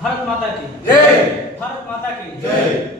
भारत माता की जय। भारत माता की जय।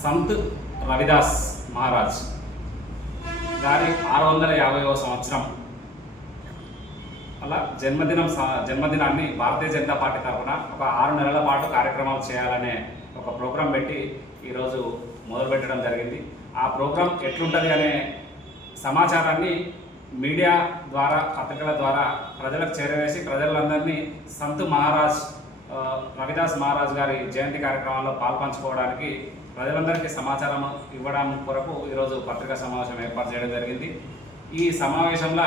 సంత్ రవిదాస్ మహారాజ్ గారి 650వ సంవత్సరం అలా జన్మదినాన్ని భారతీయ జనతా పార్టీ తరఫున ఒక 6 నెలల పాటు కార్యక్రమాలు చేయాలనే ఒక ప్రోగ్రాం పెట్టి ఈరోజు మొదలుపెట్టడం జరిగింది. ఆ ప్రోగ్రాం ఎట్లుంటుంది అనే సమాచారాన్ని మీడియా ద్వారా పత్రికల ద్వారా ప్రజలకు చేరవేసి ప్రజలందరినీ సంత్ రవిదాస్ మహారాజ్ గారి జయంతి కార్యక్రమాల్లో పాల్పంచుకోవడానికి ప్రజలందరికీ సమాచారం ఇవ్వడం కొరకు ఈరోజు పత్రికా సమావేశం ఏర్పాటు చేయడం జరిగింది. ఈ సమావేశంలో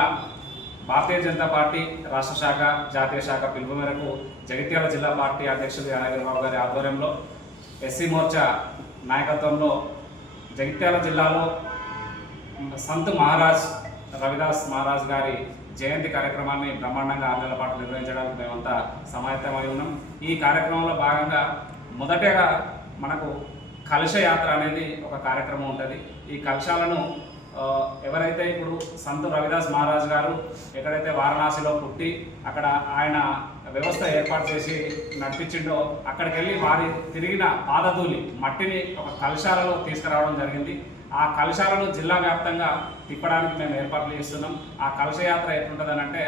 భారతీయ జనతా పార్టీ రాష్ట్ర శాఖ జాతీయ శాఖ పిలుపు మేరకు జగిత్యాల జిల్లా పార్టీ అధ్యక్షులు యాదగిరిబాబు గారి ఆధ్వర్యంలో ఎస్సీ మోర్చా నాయకత్వంలో జగిత్యాల జిల్లాలో సంత్ రవిదాస్ మహారాజ్ గారి జయంతి కార్యక్రమాన్ని బ్రహ్మాండంగా 6 నెలల పాటు నిర్వహించడానికి మేమంతా సమాయత్తమై ఉన్నాం. ఈ కార్యక్రమంలో భాగంగా మొదటగా మనకు కలశ యాత్ర అనేది ఒక కార్యక్రమం ఉంటుంది. ఈ కలశాలను ఎవరైతే ఇప్పుడు సంత్ రవిదాస్ మహారాజ్ గారు ఎక్కడైతే వారణాసిలో పుట్టి అక్కడ ఆయన వ్యవస్థ ఏర్పాటు చేసి నడిపించిండో అక్కడికి వెళ్ళి వారి తిరిగిన పాదధూళి మట్టిని ఒక కలశాలలో తీసుకురావడం జరిగింది. ఆ కలశాలను జిల్లా వ్యాప్తంగా తిప్పడానికి మేము ఏర్పాట్లు చేస్తున్నాం. ఆ కలశ యాత్ర ఎట్లుంటుందని అంటే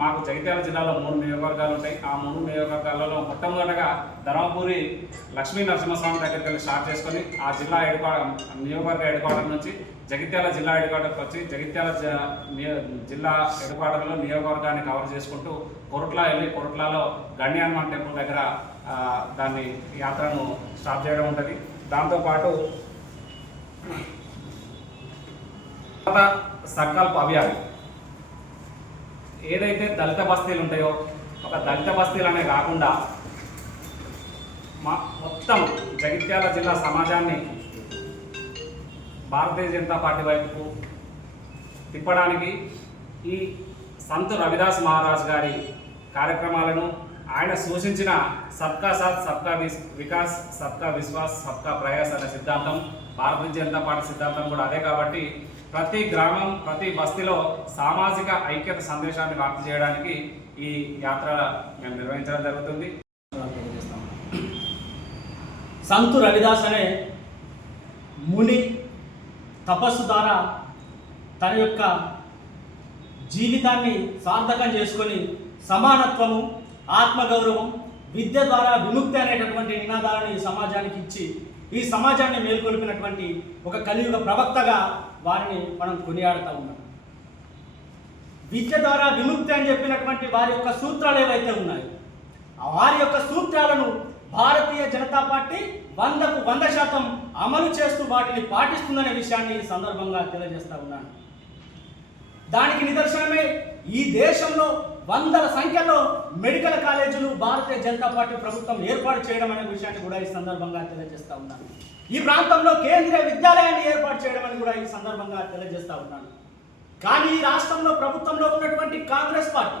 మాకు జగిత్యాల జిల్లాలో 3 నియోజకవర్గాలు ఉంటాయి. ఆ 3 నియోజకవర్గాలలో మొట్టమొదటగా ధర్మపురి లక్ష్మీ నరసింహస్వామి దగ్గరికి వెళ్ళి స్టార్ట్ చేసుకొని ఆ జిల్లా నియోజకవర్గ హెడ్క్వార్టర్ నుంచి జగిత్యాల జిల్లా హెడ్క్వార్టర్కి వచ్చి జగిత్యాల జిల్లా హెడ్క్వార్టర్లో నియోజకవర్గాన్ని కవర్ చేసుకుంటూ కొరుట్ల వెళ్ళి కొరుట్లలో గండి హనుమాన్ టెంపుల్ దగ్గర దాన్ని యాత్రను స్టార్ట్ చేయడం ఉంటుంది. దాంతోపాటు సంకల్ప అభియాన్ ఏదైతే దళిత బస్తీలు ఉంటాయో ఒక దళిత బస్తీలనే కాకుండా మొత్తం జగిత్యాల జిల్లా సమాజాన్ని భారతీయ జనతా పార్టీ వైపుకు తిప్పడానికి ఈ సంత్ రవిదాస్ మహారాజ్ గారి కార్యక్రమాలను ఆయన సూచించిన సబ్కా సాత్ సబ్కా వికాస్ సబ్కా విశ్వాస్ సబ్కా ప్రయాస్ అనే సిద్ధాంతం భారతీయ జనతా పార్టీ సిద్ధాంతం కూడా అదే. కాబట్టి ప్రతి గ్రామం ప్రతి బస్తీలో సామాజిక ఐక్యత సందేశాన్ని వ్యాప్తి చేయడానికి ఈ యాత్ర మేము నిర్వహించడం జరుగుతుంది. సంత్ రవిదాస్ అనే ముని తపస్సు ద్వారా తన యొక్క జీవితాన్ని సార్థకం చేసుకొని సమానత్వము ఆత్మగౌరవం విద్య ద్వారా విముక్తి అనేటటువంటి నినాదాలను ఈ సమాజానికి ఇచ్చి ఈ సమాజాన్ని మేల్కొల్పినటువంటి ఒక కలియుగ ప్రవక్తగా వారిని మనం కొనియాడుతూ ఉన్నాం. విద్య ద్వారా విముక్తి అని చెప్పినటువంటి వారి యొక్క సూత్రాలు ఏవైతే ఉన్నాయో వారి యొక్క సూత్రాలను భారతీయ జనతా పార్టీ 100% అమలు చేస్తూ వాటిని పాటిస్తుందనే విషయాన్ని ఈ సందర్భంగా తెలియజేస్తూ ఉన్నాను. దానికి నిదర్శనమే ఈ దేశంలో వందల సంఖ్యలో మెడికల్ కాలేజీలు భారతీయ జనతా పార్టీ ప్రభుత్వం ఏర్పాటు చేయడం అనే విషయాన్ని కూడా ఈ సందర్భంగా తెలియజేస్తూ ఉన్నాను. ఈ ప్రాంతంలో కేంద్రీయ విద్యాలయాన్ని ఏర్పాటు చేయడం అని కూడా ఈ సందర్భంగా తెలియజేస్తూ ఉన్నాను. కానీ ఈ రాష్ట్రంలో ప్రభుత్వంలో ఉన్నటువంటి కాంగ్రెస్ పార్టీ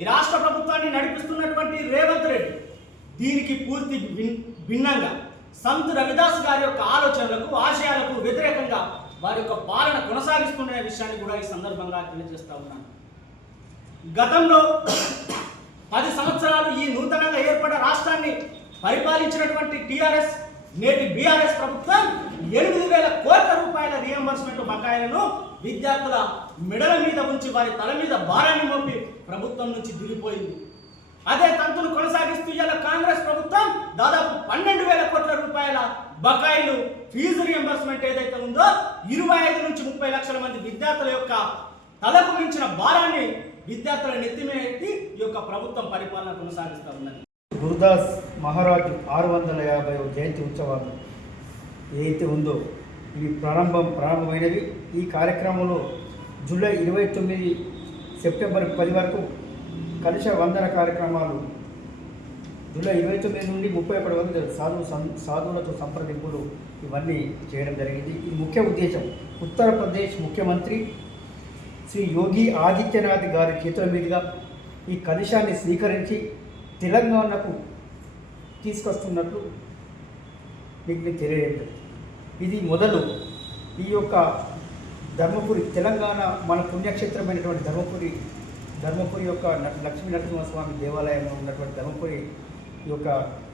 ఈ రాష్ట్ర ప్రభుత్వాన్ని నడిపిస్తున్నటువంటి రేవంత్ రెడ్డి దీనికి పూర్తి భిన్నంగా సంత్ రవిదాస్ గారి యొక్క ఆలోచనలకు ఆశయాలకు వ్యతిరేకంగా వారి యొక్క పాలన కొనసాగిస్తున్న విషయాన్ని కూడా ఈ సందర్భంగా తెలియజేస్తూ ఉన్నాను. గతంలో 10 సంవత్సరాలు ఈ నూతనంగా ఏర్పడిన రాష్ట్రాన్ని పరిపాలించినటువంటి టీఆర్ఎస్ నేటి బీఆర్ఎస్ ప్రభుత్వం 8,000 కోట్ల రూపాయల రియంబర్స్మెంట్ బకాయిలను విద్యార్థుల మెడల మీద ఉంచి వారి తల మీద భారాన్ని మోపి ప్రభుత్వం నుంచి దిగిపోయింది. అదే తంతును కొనసాగిస్తూ ఇవాళ కాంగ్రెస్ ప్రభుత్వం దాదాపు 12,000 కోట్ల రూపాయల బకాయిలు ఫీజు రియంబర్స్మెంట్ ఏదైతే ఉందో 25 నుంచి 30 లక్షల మంది విద్యార్థుల యొక్క తలకు మించిన భారాన్ని విద్యార్థుల నెత్తిమీదెత్తి ఈ యొక్క ప్రభుత్వం పరిపాలన కొనసాగిస్తూ ఉన్నది. గురుదాస్ మహారాజ్ 650వ జయంతి ఉత్సవాలు ఏదైతే ఉందో ఇవి ప్రారంభమైనవి. ఈ కార్యక్రమంలో జూలై 29 సెప్టెంబర్ 10 వరకు కలుష వందన కార్యక్రమాలు జూలై 29 నుండి 31 వరకు సాధువులతో సంప్రదింపులు ఇవన్నీ చేయడం జరిగింది. ఇది ముఖ్య ఉద్దేశం ఉత్తరప్రదేశ్ ముఖ్యమంత్రి శ్రీ యోగి ఆదిత్యనాథ్ గారి చేతుల మీదుగా ఈ కలుషాన్ని స్వీకరించి తెలంగాణకు తీసుకొస్తున్నట్లు మీకు తెలియజేయండి. ఇది మొదలు ఈ యొక్క ధర్మపురి తెలంగాణ మన పుణ్యక్షేత్రమైనటువంటి ధర్మపురి యొక్క లక్ష్మీ నరసింహస్వామి దేవాలయంలో ఉన్నటువంటి ధర్మపురి ఈ యొక్క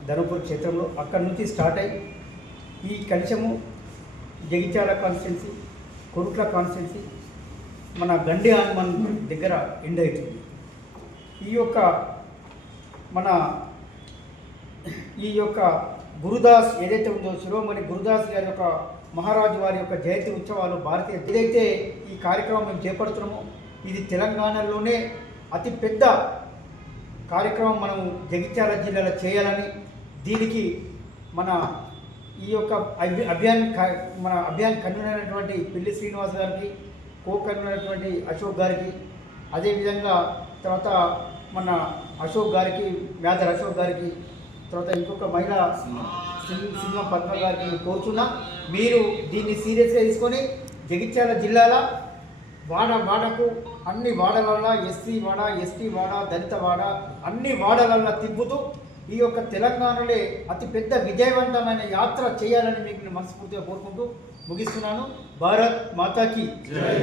ధర్మపురి క్షేత్రంలో అక్కడి నుంచి స్టార్ట్ అయ్యి ఈ కలశము జగిత్యాల కాన్స్టిట్యున్సీ, కొరుట్ల కాన్స్టిట్యున్సీ, మన గండి హనుమాన్ దగ్గర ఎండ్ అవుతుంది. ఈ యొక్క గురుదాస్ ఏదైతే ఉందో శిరోమణి గురుదాస్ గారి యొక్క మహారాజు వారి యొక్క జయంతి ఉత్సవాలు భారతీయ ఏదైతే ఈ కార్యక్రమం మేము చేపడుతున్నామో ఇది తెలంగాణలోనే అతి పెద్ద కార్యక్రమం మనం జగిత్యాల జిల్లాలో చేయాలని దీనికి మన ఈ యొక్క అభియాన్ కన్వీనర్ అయినటువంటి పిల్లి శ్రీనివాస్ గారికి, కో కన్వీనర్ అయినటువంటి అశోక్ గారికి, అదేవిధంగా తర్వాత మన అశోక్ గారికి, మేదర్ అశోక్ గారికి, తర్వాత ఇంకొక మహిళ సింహ పద్మ గారికి కోరుచున్నా మీరు దీన్ని సీరియస్గా తీసుకొని జగిత్యాల జిల్లాల వాడకు అన్ని వాడలల్ల ఎస్సీ వాడ, ఎస్టీ వాడ, దళిత వాడ అన్ని వాడలల్ల తిప్పుతూ ఈ యొక్క తెలంగాణలో అతిపెద్ద విజయవంతమైన యాత్ర చేయాలని మీకు మనస్ఫూర్తిగా కోరుకుంటూ ముగిస్తున్నాను. భారత్ మాతాకి జై.